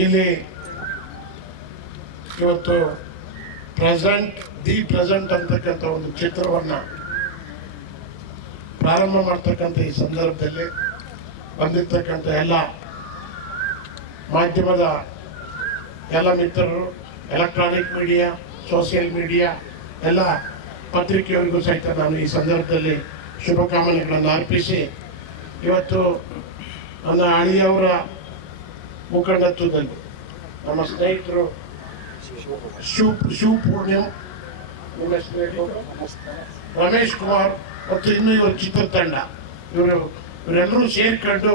ಇಲ್ಲಿ ಇವತ್ತು present, the present ಅಂತಕ್ಕಂಥ ಒಂದು ಚಿತ್ರವನ್ನು ಪ್ರಾರಂಭ ಮಾಡ್ತಕ್ಕಂಥ ಈ ಸಂದರ್ಭದಲ್ಲಿ ಬಂದಿರ್ತಕ್ಕಂಥ ಎಲ್ಲ ಮಾಧ್ಯಮದ ಎಲ್ಲ ಮಿತ್ರರು ಎಲೆಕ್ಟ್ರಾನಿಕ್ ಮೀಡಿಯಾ ಸೋಷಿಯಲ್ ಮೀಡಿಯಾ ಎಲ್ಲ ಪತ್ರಿಕೆಯವರಿಗೂ ಸಹಿತ ನಾನು ಈ ಸಂದರ್ಭದಲ್ಲಿ ಶುಭಕಾಮನೆಗಳನ್ನು ಅರ್ಪಿಸಿ ಇವತ್ತು ನನ್ನ ಅಳಿಯವರ ಮುಖಂಡತ್ವದಲ್ಲಿ ನಮ್ಮ ಸ್ನೇಹಿತರು ಶಿವ ಪೂರ್ಣಿಮ್? ರಮೇಶ್ ಕುಮಾರ್ ಮತ್ತು ಇನ್ನು ಇವರು ಚಿತ್ರತಂಡ ಇವರು, ಇವರೆಲ್ಲರೂ ಸೇರ್ಕೊಂಡು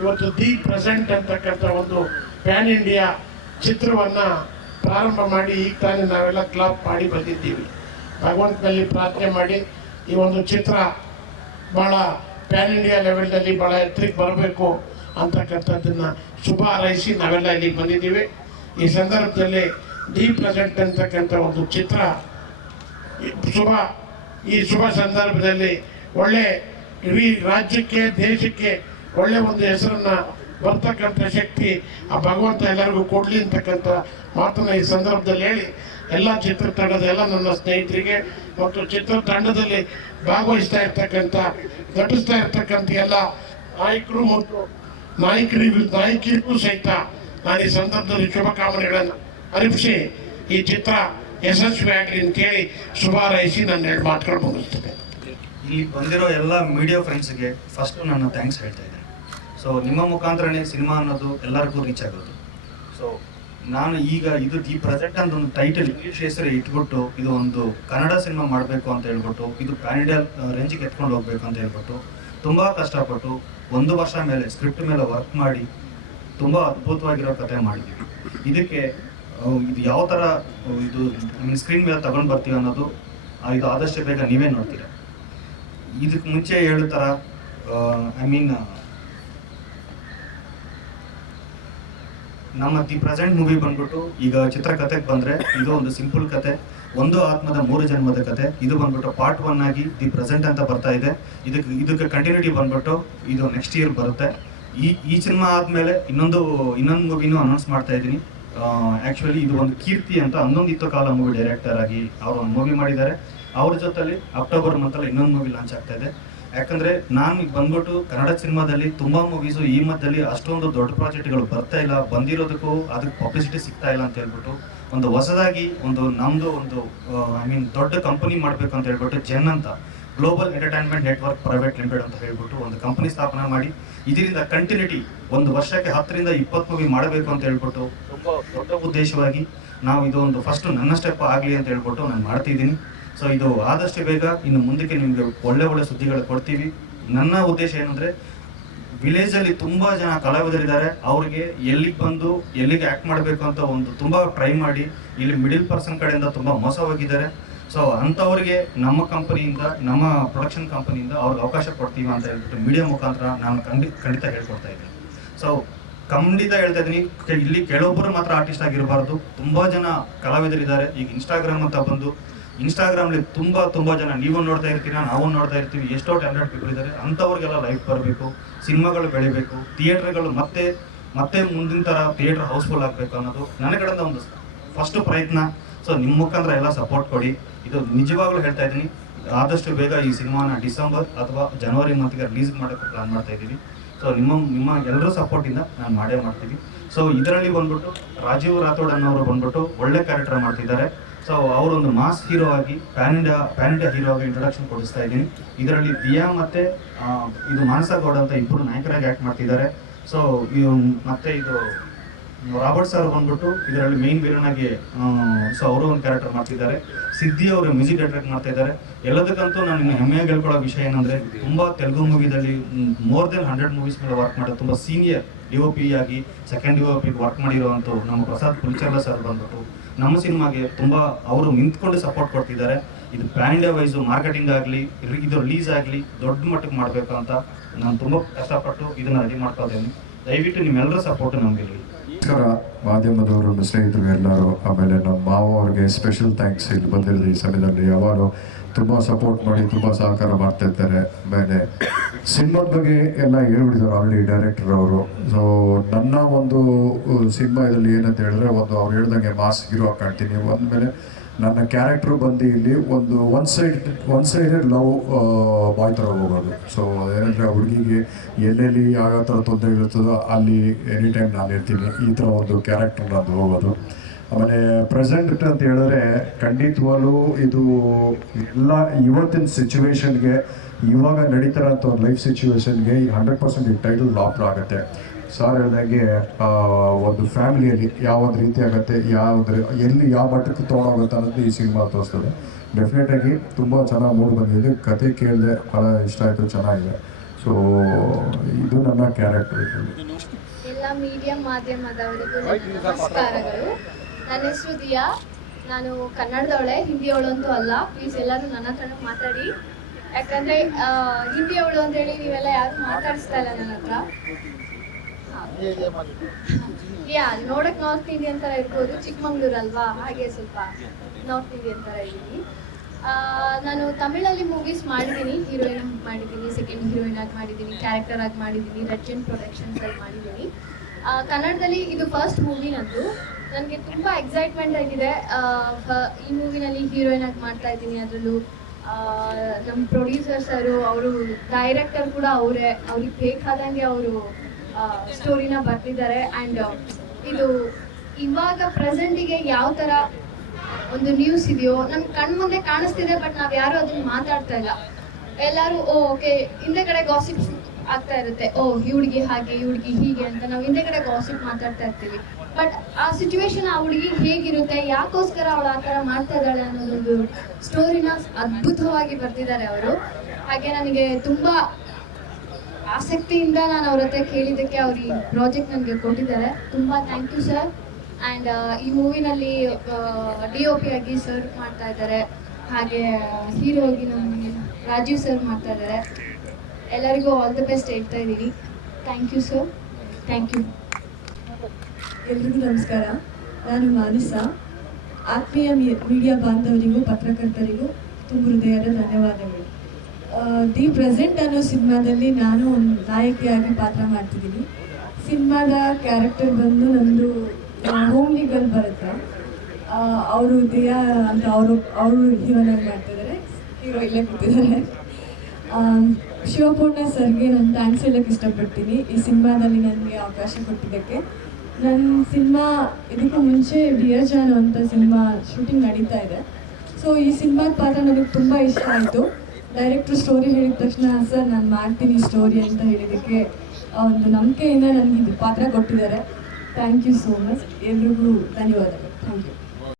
ಇವತ್ತು ದಿ ಪ್ರೆಸೆಂಟ್ ಅಂತಕ್ಕಂಥ ಒಂದು ಪ್ಯಾನ್ ಇಂಡಿಯಾ ಚಿತ್ರವನ್ನು ಪ್ರಾರಂಭ ಮಾಡಿ ಈಗ ತಾನೇ ನಾವೆಲ್ಲ ಕ್ಲಾಪ್ ಮಾಡಿ ಬಂದಿದ್ದೀವಿ ಭಗವಂತನಲ್ಲಿ ಪ್ರಾರ್ಥನೆ ಮಾಡಿ ಈ ಒಂದು ಚಿತ್ರ ಭಾಳ ಪ್ಯಾನ್ ಇಂಡಿಯಾ ಲೆವೆಲ್ನಲ್ಲಿ ಭಾಳ ಎತ್ತರಕ್ಕೆ ಬರಬೇಕು ಅಂತಕ್ಕಂಥದ್ದನ್ನು ಶುಭ ಹಾರೈಸಿ ನಾವೆಲ್ಲ ಇಲ್ಲಿಗೆ ಬಂದಿದ್ದೀವಿ. ಈ ಸಂದರ್ಭದಲ್ಲಿ ದಿ ಪ್ರೆಸೆಂಟ್ ಅಂತಕ್ಕಂಥ ಒಂದು ಚಿತ್ರ ಶುಭ, ಈ ಶುಭ ಸಂದರ್ಭದಲ್ಲಿ ಒಳ್ಳೆ ಇಡೀ ರಾಜ್ಯಕ್ಕೆ, ದೇಶಕ್ಕೆ ಒಳ್ಳೆ ಒಂದು ಹೆಸರನ್ನ ಬರ್ತಕ್ಕಂಥ ಶಕ್ತಿ ಆ ಭಗವಂತ ಎಲ್ಲರಿಗೂ ಕೊಡ್ಲಿ ಅಂತಕ್ಕಂಥ ಮಾತನ್ನು ಈ ಸಂದರ್ಭದಲ್ಲಿ ಹೇಳಿ, ಎಲ್ಲ ಚಿತ್ರತಂಡದ ಎಲ್ಲ ನನ್ನ ಸ್ನೇಹಿತರಿಗೆ ಮತ್ತು ಚಿತ್ರತಂಡದಲ್ಲಿ ಭಾಗವಹಿಸ್ತಾ ಇರ್ತಕ್ಕಂಥ, ನಟಿಸ್ತಾ ಇರ್ತಕ್ಕಂಥ ಎಲ್ಲ ನಾಯಕರು ಮತ್ತು ನಾಯಕರಿಗೂ ನಾಯಕಿಯರಿಗೂ ಸಹಿತ ನಾನು ಈ ಸಂದರ್ಭದಲ್ಲಿ ಶುಭಕಾಮನೆಗಳನ್ನು ಅರ್ಪಿಸಿ, ಈ ಚಿತ್ರ ಯಶಸ್ವಿ ಆಗಲಿ ಅಂತೇಳಿ ಹಾರೈಸಿ ನನ್ನ ಎರಡು ಮಾತುಗಳು ಮುಗಿಸ್ತೇನೆ. ಇಲ್ಲಿ ಬಂದಿರೋ ಎಲ್ಲ ಮೀಡಿಯಾ ಫ್ರೆಂಡ್ಸ್ಗೆ ಫಸ್ಟ್ ನಾನು ಥ್ಯಾಂಕ್ಸ್ ಹೇಳ್ತಾ ಇದ್ದೇನೆ. ಸೊ ನಿಮ್ಮ ಮುಖಾಂತರನೇ ಸಿನಿಮಾ ಅನ್ನೋದು ಎಲ್ಲರಿಗೂ ರೀಚ್ ಆಗೋದು. ಸೊ ನಾನು ಈಗ ಇದು ಈ ಪ್ರಾಜೆಕ್ಟ್ ಅಂತ ಒಂದು ಟೈಟಲ್ ಇಂಗ್ಲೀಷ್ ಹೆಸರು ಇಟ್ಬಿಟ್ಟು ಇದು ಒಂದು ಕನ್ನಡ ಸಿನಿಮಾ ಮಾಡಬೇಕು ಅಂತ ಹೇಳ್ಬಿಟ್ಟು, ಇದು ಪ್ಯಾನ್ ಇಂಡಿಯಾ ರೇಂಜಿಗೆ ಎತ್ಕೊಂಡು ಹೋಗ್ಬೇಕು ಅಂತ ಹೇಳ್ಬಿಟ್ಟು ತುಂಬ ಕಷ್ಟಪಟ್ಟು ಒಂದು ವರ್ಷ ಮೇಲೆ ಸ್ಕ್ರಿಪ್ಟ್ ಮೇಲೆ ವರ್ಕ್ ಮಾಡಿ ತುಂಬ ಅದ್ಭುತವಾಗಿರೋ ಕತೆ ಮಾಡಿದ್ದೀವಿ ಇದಕ್ಕೆ ಇದು ಯಾವ ಥರ ಇದು ಸ್ಕ್ರೀನ್ ಮೇಲೆ ತಗೊಂಡು ಬರ್ತೀವಿ ಅನ್ನೋದು ಇದು ಆದಷ್ಟು ಬೇಗ ನೀವೇ ನೋಡ್ತೀರಾ. ಇದಕ್ಕೆ ಮುಂಚೆ ಹೇಳೋ ಥರ ಐ ಮೀನ್ ನಮ್ಮ ದಿ ಪ್ರೆಸೆಂಟ್ ಮೂವಿ ಬಂದ್ಬಿಟ್ಟು ಈಗ ಚಿತ್ರಕಥೆಗೆ ಬಂದರೆ ಇದು ಒಂದು ಸಿಂಪಲ್ ಕತೆ ಒಂದು ಆತ್ಮದ ಮೂರು ಜನ್ಮದ ಕತೆ. ಇದು ಬಂದ್ಬಿಟ್ಟು ಪಾರ್ಟ್ ಒನ್ ಆಗಿ ದಿ ಪ್ರೆಸೆಂಟ್ ಅಂತ ಬರ್ತಾ ಇದೆ. ಇದಕ್ಕೆ ಇದಕ್ಕೆ ಕಂಟಿನ್ಯೂಟಿ ಬಂದ್ಬಿಟ್ಟು ಇದು ನೆಕ್ಸ್ಟ್ ಇಯರ್ ಬರುತ್ತೆ. ಈ ಈ ಸಿನಿಮಾ ಆದ್ಮೇಲೆ ಇನ್ನೊಂದು ಇನ್ನೊಂದು ಮೂವಿನೂ ಅನೌನ್ಸ್ ಮಾಡ್ತಾ ಇದ್ದೀನಿ. ಆಕ್ಚುಲಿ ಇದು ಒಂದು ಕೀರ್ತಿ ಅಂತ ಹನ್ನೊಂದು ಇತ್ತು ಕಾಲ ಮೂವಿ ಡೈರೆಕ್ಟರ್ ಆಗಿ ಅವರು ಒಂದು ಮೂವಿ ಮಾಡಿದ್ದಾರೆ. ಅವ್ರ ಜೊತೆಲಿ ಅಕ್ಟೋಬರ್ ಮಂತಲ್ಲಿ ಇನ್ನೊಂದು ಮೂವಿ ಲಾಂಚ್ ಆಗ್ತಾ ಇದೆ. ಯಾಕಂದ್ರೆ ನಾನು ಬಂದ್ಬಿಟ್ಟು ಕನ್ನಡ ಸಿನಿಮಾದಲ್ಲಿ ತುಂಬಾ ಮೂವೀಸು ಈ ಮಧ್ಯದಲ್ಲಿ ಅಷ್ಟೊಂದು ದೊಡ್ಡ ಪ್ರಾಜೆಕ್ಟ್ಗಳು ಬರ್ತಾ ಇಲ್ಲ. ಬಂದಿರೋದಕ್ಕೂ ಅದಕ್ಕೆ ಪಬ್ಲಿಸಿಟಿ ಸಿಗ್ತಾ ಇಲ್ಲ ಅಂತ ಹೇಳ್ಬಿಟ್ಟು ಒಂದು ಹೊಸದಾಗಿ ಒಂದು ನಮ್ದು ಒಂದು ಐ ಮೀನ್ ದೊಡ್ಡ ಕಂಪನಿ ಮಾಡಬೇಕು ಅಂತ ಹೇಳ್ಬಿಟ್ಟು ಜೆನ್ ಅಂತ global entertainment network private limited ಅಂತ ಹೇಳ್ಬಿಟ್ಟು ಒಂದು ಕಂಪನಿ ಸ್ಥಾಪನೆ ಮಾಡಿ, ಇದರಿಂದ ಕಂಟಿನ್ಯೂಟಿ ಒಂದು ವರ್ಷಕ್ಕೆ ಹತ್ತರಿಂದ ಇಪ್ಪತ್ತು ಮೂವಿ ಮಾಡಬೇಕು ಅಂತ ಹೇಳ್ಬಿಟ್ಟು ತುಂಬ ದೊಡ್ಡ ಉದ್ದೇಶವಾಗಿ ನಾವು ಇದು ಒಂದು ಫಸ್ಟ್ ನನ್ನ ಸ್ಟೆಪ್ ಆಗಲಿ ಅಂತ ಹೇಳ್ಬಿಟ್ಟು ನಾನು ಮಾಡ್ತಿದ್ದೀನಿ ಸೊ ಇದು ಆದಷ್ಟು ಬೇಗ ಇನ್ನು ಮುಂದಕ್ಕೆ ನಿಮಗೆ ಒಳ್ಳೆ ಒಳ್ಳೆ ಸುದ್ದಿಗಳು ಕೊಡ್ತೀವಿ. ನನ್ನ ಉದ್ದೇಶ ಏನಂದ್ರೆ ವಿಲೇಜ್ ಅಲ್ಲಿ ತುಂಬಾ ಜನ ಕಲಾವಿದರಿದ್ದಾರೆ. ಅವ್ರಿಗೆ ಎಲ್ಲಿಗೆ ಬಂದು, ಎಲ್ಲಿಗೆ ಆಕ್ಟ್ ಮಾಡಬೇಕು ಅಂತ ಒಂದು ತುಂಬಾ ಟ್ರೈ ಮಾಡಿ, ಇಲ್ಲಿ ಮಿಡಿಲ್ ಪರ್ಸನ್ ಕಡೆಯಿಂದ ತುಂಬಾ ಮೋಸ ಹೋಗಿದ್ದಾರೆ ಸೊ ಅಂಥವ್ರಿಗೆ ನಮ್ಮ ಕಂಪನಿಯಿಂದ ನಮ್ಮ ಪ್ರೊಡಕ್ಷನ್ ಕಂಪನಿಯಿಂದ ಅವ್ರಿಗೆ ಅವಕಾಶ ಕೊಡ್ತೀವಿ ಅಂತ ಹೇಳ್ಬಿಟ್ಟು ಮೀಡಿಯಾ ಮುಖಾಂತರ ನಾನು ಖಂಡಿತ ಖಂಡಿತ ಹೇಳ್ಕೊಡ್ತಾ ಇದ್ದೀನಿ. ಸೊ ಖಂಡಿತ ಹೇಳ್ತಾ ಇದ್ದೀನಿ. ಇಲ್ಲಿ ಕೆಲವೊಬ್ಬರು ಮಾತ್ರ ಆರ್ಟಿಸ್ಟ್ ಆಗಿರಬಾರ್ದು. ತುಂಬಾ ಜನ ಕಲಾವಿದರಿದ್ದಾರೆ. ಈಗ ಇನ್ಸ್ಟಾಗ್ರಾಮ್ ಅಂತ ಬಂದು ಇನ್ಸ್ಟಾಗ್ರಾಮ್ಲಿ ತುಂಬಾ ತುಂಬಾ ಜನ ನೀವು ನೋಡ್ತಾ ಇರ್ತೀರಾ ನಾವು ನೋಡ್ತಾ ಇರ್ತೀವಿ, ಎಷ್ಟೋ ಟ್ಯಾಲೆಂಟ್ ಪೀಪಲ್ ಇದ್ದಾರೆ, ಅಂಥವ್ರಿಗೆಲ್ಲ ಲೈಫ್ ಬರಬೇಕು, ಸಿನಿಮಾಗಳು ಬೆಳಿಬೇಕು ಥಿಯೇಟ್ರ್ಗಳು ಮತ್ತೆ ಮತ್ತೆ ಮುಂದಿನ ಥರ ಥಿಯೇಟ್ರ್ ಹೌಸ್ಫುಲ್ ಆಗಬೇಕು ಅನ್ನೋದು ನನ್ನ ಕಡೆಯಿಂದ ಒಂದು ಫಸ್ಟ್ ಪ್ರಯತ್ನ. ಸೊ ನಿಮ್ಮ ಮುಖಾಂತರ ಎಲ್ಲ ಸಪೋರ್ಟ್ ಕೊಡಿ. ಇದು ನಿಜವಾಗ್ಲೂ ಹೇಳ್ತಾ ಇದ್ದೀನಿ. ಆದಷ್ಟು ಬೇಗ ಈ ಸಿನಿಮಾನ ಡಿಸೆಂಬರ್ ಅಥವಾ ಜನವರಿ ಮಂತ್ಗೆ ರಿಲೀಸ್ ಮಾಡೋಕ್ಕೆ ಪ್ಲಾನ್ ಮಾಡ್ತಾ ಇದ್ದೀವಿ. ಸೊ ನಿಮ್ಮ ನಿಮ್ಮ ಎಲ್ಲರ ಸಪೋರ್ಟಿಂದ ನಾನು ಮಾಡೇ ಮಾಡ್ತೀವಿ ಸೊ ಇದರಲ್ಲಿ ಬಂದ್ಬಿಟ್ಟು ರಾಜೀವ್ ರಾಥೋಡ್ ಅನ್ನೋರು ಬಂದ್ಬಿಟ್ಟು ಒಳ್ಳೆ ಕ್ಯಾರೆಕ್ಟರ್ ಮಾಡ್ತಿದ್ದಾರೆ. ಸೊ ಅವರೊಂದು ಮಾಸ್ ಹೀರೋ ಆಗಿ pan India pan India hero ಆಗಿ ಇಂಟ್ರೊಡಕ್ಷನ್ ಕೊಡಿಸ್ತಾ ಇದ್ದೀನಿ. ಇದರಲ್ಲಿ ದಿಯಾ ಮತ್ತೆ ಇದು ಮಾನಸ ಗೌಡ ಅಂತ ಇಬ್ಬರು ನಾಯಕರಾಗಿ ಆ್ಯಕ್ಟ್ ಮಾಡ್ತಿದ್ದಾರೆ. ಸೊ ಇದು ಮತ್ತೆ ಇದು ರಾಬರ್ಟ್ ಸರ್ ಬಂದ್ಬಿಟ್ಟು ಇದರಲ್ಲಿ ಮೇನ್ ವಿಲನ್ ಆಗಿ ಸೊ ಅವರು ಒಂದು ಕ್ಯಾರೆಕ್ಟರ್ ಮಾಡ್ತಿದ್ದಾರೆ. ಸಿದ್ಧಿ ಅವರು ಮ್ಯೂಸಿಕ್ ಡೈರೆಕ್ಟ್ ಮಾಡ್ತಾ ಇದ್ದಾರೆ. ಎಲ್ಲದಕ್ಕಂತೂ ನಾನು ಹೆಮ್ಮೆಯಾಗಿ ಹೇಳ್ಕೊಳ್ಳೋ ವಿಷಯ ಏನಂದ್ರೆ, ತುಂಬಾ ತೆಲುಗು ಮೂವಿದಲ್ಲಿ ಮೋರ್ ದೆನ್ ಹಂಡ್ರೆಡ್ ಮೂವೀಸ್ ಮೇಲೆ ವರ್ಕ್ ಮಾಡೋ ತುಂಬಾ ಸೀನಿಯರ್ ಡಿ ಒ ಪಿ ಆಗಿ second D O P work ಮಾಡಿರುವಂಥ ನಮ್ಮ ಪ್ರಸಾದ್ ಪುಲ್ಚರ್ಲ ಸರ್ ಬಂದ್ಬಿಟ್ಟು, ನಮ್ಮ ಸಿನಿಮಾಗೆ ತುಂಬಾ ಅವರು ನಿಂತ್ಕೊಂಡು ಸಪೋರ್ಟ್ ಕೊಡ್ತಿದ್ದಾರೆ. ಇದು ಪ್ಯಾನ್ ಇಂಡಿಯಾ ವೈಸ್ ಮಾರ್ಕೆಟಿಂಗ್ ಆಗಲಿ ಇದು ರಿಲೀಸ್ ಆಗಲಿ ದೊಡ್ಡ ಮಟ್ಟಕ್ಕೆ ಮಾಡಬೇಕು ಅಂತ ನಾನು ತುಂಬಾ ಕಷ್ಟಪಟ್ಟು ಇದನ್ನ ರೆಡಿ ಮಾಡ್ತಾ ದಯವಿಟ್ಟು ನಿಮ್ಮೆಲ್ಲರ ಸಪೋರ್ಟ್ ನಮಗಿರಲಿ ನಮಸ್ಕಾರ. ಮಾಧ್ಯಮದವರು, ಸ್ನೇಹಿತರು ಎಲ್ಲರೂ, ಆಮೇಲೆ ನಮ್ಮ ಮಾವ ಅವ್ರಿಗೆ ಸ್ಪೆಷಲ್ ಥ್ಯಾಂಕ್ಸ್ ಇಲ್ಲಿ ಬಂದಿರೋದು ಈ ಸಮಯದಲ್ಲಿ. ಯಾವಾಗಲೂ ತುಂಬ ಸಪೋರ್ಟ್ ಮಾಡಿ ತುಂಬ ಸಹಕಾರ ಮಾಡ್ತಾ ಇದ್ದಾರೆ. ಆಮೇಲೆ ಸಿನಿಮಾದ ಬಗ್ಗೆ ಎಲ್ಲ ಹೇಳ್ಬಿಟ್ಟಿದ್ದಾರೆ ಆಲ್ರೆಡಿ ಡೈರೆಕ್ಟರ್ ಅವರು. ಸೊ ನನ್ನ ಒಂದು ಸಿನಿಮಾ ಇದರಲ್ಲಿ ಏನಂತ ಹೇಳಿದ್ರೆ ಒಂದು ಅವ್ರು ಹೇಳ್ದಂಗೆ ಮಾಸ್ ಹೀರೋ ಕಾಣ್ತೀನಿ. ಒಂದ್ಮೇಲೆ ನನ್ನ ಕ್ಯಾರೆಕ್ಟ್ರು ಬಂದು ಇಲ್ಲಿ ಒಂದು one side one sided love boy ಥರ ಹೋಗೋದು. ಸೊ ಏನಂದರೆ ಹುಡುಗಿಗೆ ಎಲ್ಲೆಲ್ಲಿ ಯಾವ ಥರ ತೊಂದರೆ ಇರ್ತದೋ ಅಲ್ಲಿ ಎನಿ ಟೈಮ್ ನಾನು ಇರ್ತೀನಿ. ಈ ಥರ ಒಂದು ಕ್ಯಾರೆಕ್ಟರ್ ನಂದು ಹೋಗೋದು. ಆಮೇಲೆ ಪ್ರೆಸೆಂಟ್ ಅಂತ ಹೇಳಿದ್ರೆ ಖಂಡಿತವಾಗ್ಲೂ ಇದು ಎಲ್ಲ ಇವತ್ತಿನ ಸಿಚುವೇಶನ್ಗೆ ಇವಾಗ ನಡೀತಾರಂಥ ಒಂದು ಲೈಫ್ ಸಿಚುವೇಶನ್ಗೆ ಈ ಹಂಡ್ರೆಡ್ ಪರ್ಸೆಂಟ್ ಈ ಟೈಟಲ್ ಲಾಪ್ರ್ ಆಗುತ್ತೆ. ಸಾರ್ ಹೇಳ್ದಂಗೆ ಒಂದು ಫ್ಯಾಮಿಲಿಯಲ್ಲಿ ಯಾವೊಂದು ರೀತಿ ಆಗುತ್ತೆ ಯಾವ್ದು ಎಲ್ಲಿ ಯಾವ ಮಟ್ಟಕ್ಕೆ ತೊಗೊಂಡೋಗುತ್ತೆ ಅನ್ನೋದು ಈ ಸಿನಿಮಾ ತೋರಿಸ್ತದೆ. ಡೆಫಿನೆಟಾಗಿ ತುಂಬ ಚೆನ್ನಾಗಿ ಮೂಡ್ ಬಂದಿದೆ. ಕತೆ ಕೇಳಿದೆ ಭಾಳ ಇಷ್ಟ ಆಯಿತು, ಚೆನ್ನಾಗಿದೆ. ಸೊ ಇದು ನನ್ನ ಕ್ಯಾರೆಕ್ಟರ್ ಎಲ್ಲ ಮೀಡಿಯಾ ಮಾಧ್ಯಮದವರಿಗೂ ನಮಸ್ಕಾರಗಳು. ನನ್ನ ಹೆಸರು ದಿಯಾ. ನಾನು ಕನ್ನಡದವಳೆ, ಹಿಂದಿಯವಳಂತೂ ಅಲ್ಲ. ಪ್ಲೀಸ್ ಎಲ್ಲರೂ ನನ್ನ ಹತ್ರನೂ ಮಾತಾಡಿ. ಯಾಕಂದ್ರೆ ಹಿಂದಿ ಅವಳು ಅಂತ ಹೇಳಿ ನೀವೆಲ್ಲ ಯಾರು ಮಾತಾಡಿಸ್ತಾ ಇಲ್ಲ ನನ್ನ ಹತ್ರ. ಯಾ, ನೋಡಕ್ ನಾರ್ತ್ ಇಂಡಿಯನ್ ತರ ಇರ್ಬೋದು. ಚಿಕ್ಕಮಂಗ್ಳೂರ್ ಅಲ್ವಾ? ಹಾಗೆ ಸ್ವಲ್ಪ ನಾರ್ತ್ ಇಂಡಿಯನ್ ತರ ಇದ್ದೀನಿ. ನಾನು ತಮಿಳಲ್ಲಿ ಮೂವೀಸ್ ಮಾಡಿದ್ದೀನಿ. ಹೀರೋಯಿನ್ ಮಾಡಿದ್ದೀನಿ. ಸೆಕೆಂಡ್ ಹೀರೋಯಿನ್ ಆಗಿ ಮಾಡಿದ್ದೀನಿ. ಕ್ಯಾರೆಕ್ಟರ್ ಆಗಿ ಮಾಡಿದ್ದೀನಿ. ರಚನ್ ಪ್ರೊಡಕ್ಷನ್ಸ್ ಅಲ್ಲಿ ಮಾಡಿದ್ದೀನಿ. ಕನ್ನಡದಲ್ಲಿ ಇದು ಫಸ್ಟ್ ಮೂವಿ ನಂದು. ನನಗೆ ತುಂಬ ಎಕ್ಸೈಟ್ಮೆಂಟ್ ಆಗಿದೆ. ಈ ಮೂವಿನಲ್ಲಿ ಹೀರೋಯಿನ್ ಆಗಿ ಮಾಡ್ತಾ ಇದ್ದೀನಿ ಅದರಲ್ಲೂ. ನಮ್ಮ ಪ್ರೊಡ್ಯೂಸರ್ ಸರು, ಅವರು ಡೈರೆಕ್ಟರ್ ಕೂಡ ಅವರೇ. ಅವ್ರಿಗೆ ಬೇಕಾದಂಗೆ ಅವರು ಸ್ಟೋರಿನ ಬರ್ತಿದ್ದಾರೆ ಆ್ಯಂಡ್ ಇದು ಇವಾಗ ಪ್ರೆಸೆಂಟಿಗೆ ಯಾವ ಥರ ಒಂದು ನ್ಯೂಸ್ ಇದೆಯೋ ನಮ್ಮ ಕಣ್ಣು ಮುಂದೆ ಕಾಣಿಸ್ತಿದೆ ಬಟ್ ನಾವು ಯಾರು ಅದನ್ನ ಮಾತಾಡ್ತಾ ಇಲ್ಲ. ಎಲ್ಲರೂ, ಓ ಓಕೆ ಹಿಂದೆ ಕಡೆ ಗಾಸಿಪ್ ಆಗ್ತಾ ಇರುತ್ತೆ. ಓ ಹುಡುಗಿ ಹಾಗೆ, ಈ ಹುಡುಗಿ ಹೀಗೆ ಅಂತ ನಾವು ಹಿಂದೆ ಕಡೆ ಗಾಸಿಪ್ ಮಾತಾಡ್ತಾ ಇರ್ತೀವಿ. ಬಟ್ ಆ ಸಿಚುವೇಶನ್ ಆ ಹುಡುಗಿ ಹೇಗಿರುತ್ತೆ? ಯಾಕೋಸ್ಕರ ಅವಳು ಆ ಥರ ಮಾಡ್ತಾ ಇದ್ದಾಳೆ ಅನ್ನೋದೊಂದು ಸ್ಟೋರಿನ ಅದ್ಭುತವಾಗಿ ಬರ್ತಿದ್ದಾರೆ ಅವರು. ಹಾಗೆ ನನಗೆ ತುಂಬಾ ಆಸಕ್ತಿಯಿಂದ ನಾನು ಅವ್ರ ಹತ್ರ ಕೇಳಿದ್ದಕ್ಕೆ ಅವ್ರ ಈ ಪ್ರಾಜೆಕ್ಟ್ ನನಗೆ ಕೊಟ್ಟಿದ್ದಾರೆ. ತುಂಬ ಥ್ಯಾಂಕ್ ಯು ಸರ್ ಆ್ಯಂಡ್ ಈ ಮೂವಿನಲ್ಲಿ ಡಿ ಒ ಪಿ ಆಗಿ ಸರ್ವ್ ಮಾಡ್ತಾ ಇದ್ದಾರೆ. ಹಾಗೆ ಹೀರೋ ಆಗಿ ನಮ್ಮ ರಾಜೀವ್ ಸರ್ ಮಾಡ್ತಾ ಇದ್ದಾರೆ. ಎಲ್ಲರಿಗೂ ಆಲ್ ದ ಬೆಸ್ಟ್ ಹೇಳ್ತಾ ಇದ್ದೀನಿ. Thank you sir thank you ಎಲ್ರಿಗೂ ನಮಸ್ಕಾರ. ನಾನು ಮಾನಸ. ಆತ್ಮೀಯ ಮೀಡಿಯಾ ಬಾಂಧವರಿಗೂ, ಪತ್ರಕರ್ತರಿಗೂ ತುಂಬ ಹೃದಯದ ಧನ್ಯವಾದಗಳು. ದಿ ಪ್ರೆಸೆಂಟ್ ಅನ್ನೋ ಸಿನಿಮಾದಲ್ಲಿ ನಾನು ಒಂದು ನಾಯಕಿಯಾಗಿ ಪಾತ್ರ ಮಾಡ್ತಿದ್ದೀನಿ. ಸಿನಿಮಾದ ಕ್ಯಾರೆಕ್ಟರ್ ಬಂದು ನಮ್ಮದು ಹೋಮ್ಲಿ ಗರ್ಲ್ ಬರುತ್ತೆ ಅವರು ದಿಯಾ ಅಂತ ಅವರು ಅವರು ಹೀರೋನಾಗಿ ಮಾಡ್ತಿದ್ದಾರೆ. ಹೀರೋ ಇಲ್ಲೇ ಕೂತಿದ್ದಾರೆ. ಶಿವಪೂರ್ಣ ಸರ್ಗೆ ನಾನು ಥ್ಯಾಂಕ್ಸ್ ಹೇಳಕ್ಕೆ ಇಷ್ಟಪಡ್ತೀನಿ. ಈ ಸಿನಿಮಾದಲ್ಲಿ ನನಗೆ ಅವಕಾಶ ಕೊಟ್ಟಿದ್ದಕ್ಕೆ. ನನ್ನ ಸಿನಿಮಾ ಇದಕ್ಕೂ ಮುಂಚೆ ಡಿಯರ್ ಜಾನ್ ಅಂತ ಸಿನಿಮಾ ಶೂಟಿಂಗ್ ನಡೀತಾ ಇದೆ. ಸೊ ಈ ಸಿನಿಮಾದ ಪಾತ್ರ ನನಗೆ ತುಂಬ ಇಷ್ಟ ಆಯಿತು. ಡೈರೆಕ್ಟ್ರು ಸ್ಟೋರಿ ಹೇಳಿದ ತಕ್ಷಣ, ಸರ್, ನಾನು ಮಾಡ್ತೀನಿ ಸ್ಟೋರಿ ಅಂತ ಹೇಳಿದ್ದಕ್ಕೆ ಒಂದು ನಂಬಿಕೆಯಿಂದ ನನಗೆ ಇದು ಪಾತ್ರ ಕೊಟ್ಟಿದ್ದಾರೆ. ಥ್ಯಾಂಕ್ ಯು ಸೋ ಮಚ್ ಎಲ್ರಿಗೂ ಧನ್ಯವಾದಗಳು. Thank you